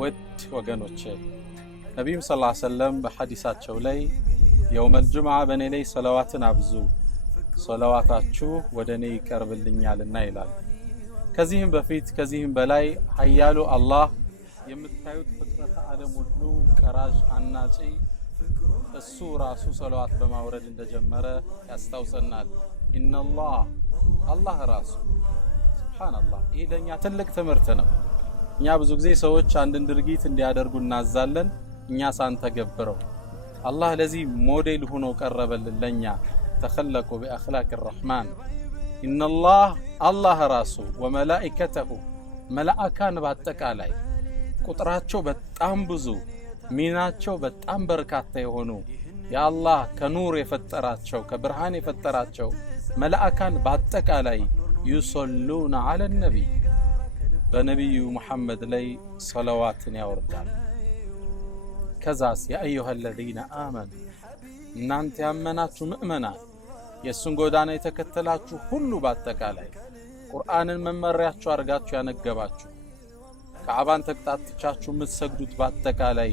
ود وجنوتش نبي صلى الله عليه وسلم بحديثات شولي يوم الجمعة بني لي صلواتنا بزو صلواتاتشو ودني كرب الدنيا للنايلال كزيهم بفيت كزيهم بلاي حيالو الله يمتايوت فترة عالم ودلو كراج عناتي السورة سو صلوات بمورد اند جمرة يستوصلنا إن الله راسو سبحان الله إيه دنيا تلك تمرتنا እኛ ብዙ ጊዜ ሰዎች አንድን ድርጊት እንዲያደርጉ እናዛለን እኛ ሳንተገብረው አላህ ለዚህ ሞዴል ሆኖ ቀረበልን ለኛ ተخلቁ بأخلاق الرحمن إن الله ራሱ وملائكته መላእካን በአጠቃላይ ቁጥራቸው በጣም ብዙ ሚናቸው በጣም በርካታ የሆኑ ያአላህ ከኑር የፈጠራቸው ከብርሃን የፈጠራቸው መላእካን በአጠቃላይ يصلون على النبي بنبي محمد لي صلوات يوردان كزاس يا أيها الذين آمنوا نانت أمناتو مؤمنا يسون قودانا يتكتلاتو كلو باتكالي قرآن الممرياتو أرغاتو يانقباتو كعبان تكتاتشاتو متسجدوت باتكالي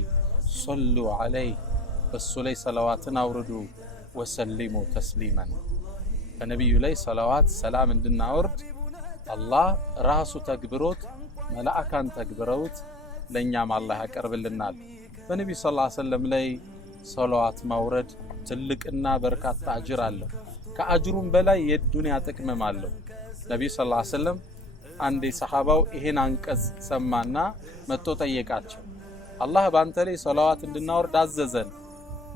صلوا عليه بسو لي صلوات نوردو وسلموا تسليما فنبي لي صلوات سلام اندنا ورد الله راسو تكبروت ملائكان تكبروت لنيام الله يقرب لنا فالنبي صلى الله عليه وسلم لي صلوات مورد تلقنا بركات اجر الله كاجرون بلاي የዱንያ ጥቅምም አለው ነብዩ ሰለላሁ ዐለይሂ ወሰለም አንዴ ሰሃባው ይሄን አንቀጽ ሰማና መጥቶ ጠየቃቸው አላህ ባንተ ላይ ሶላዋት እንድናወርድ አዘዘን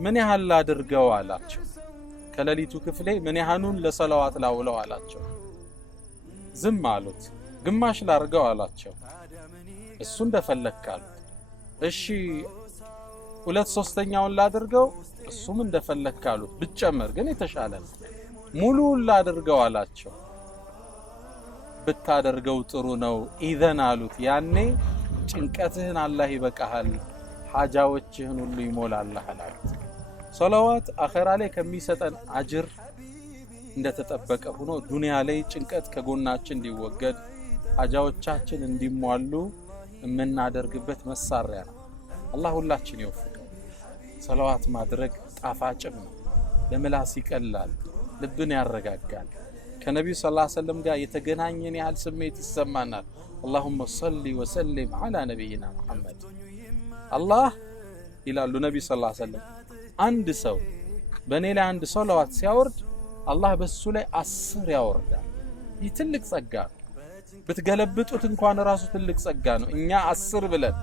ምን ያህል አድርገው አላቸው ከሌሊቱ ክፍሌ ምን ያህሉን ለሶላዋት ላውለው አላቸው ዝም አሉት ግማሽ ላርገው አላቸው እሱ እንደፈለካል እሺ 2/3ኛውን ላድርገው እሱም እንደፈለካሉ ብጨመር ግን የተሻለ ሙሉ ላድርገው አላቸው ብታደርገው ጥሩ ነው ኢዘን አሉት ያኔ ጭንቀትህን አላህ ይበቃሃል ሐጃዎችህን ሁሉ ይሞላልሃል አሉት ሶላዋት አኺራ ላይ ከሚሰጠን አጅር እንደተጠበቀ ሆኖ ዱንያ ላይ ጭንቀት ከጎናችን እንዲወገድ ሐጃዎቻችን እንዲሟሉ የምናደርግበት መሳሪያ ነው አላህ ሁላችን ይወፍቀው ሶላዋት ማድረግ ጣፋጭም ነው ለምላስ ይቀላል ልብን ያረጋጋል ከነብዩ ሰለላሁ ዐለይሂ ወሰለም ጋር የተገናኘን ያህል ስሜት ይሰማናል اللهم صل وسلم على نبينا محمد الله ይላሉ ነብዩ ሰለላሁ ዐለይሂ ወሰለም አንድ ሰው በኔ ላይ አንድ ሶላዋት ሲያወርድ አላህ በሱ ላይ 10 ያወርዳል ይህ ትልቅ ጸጋ ብትገለብጡት እንኳን ራሱ ትልቅ ጸጋ ነው እኛ 10 ብለን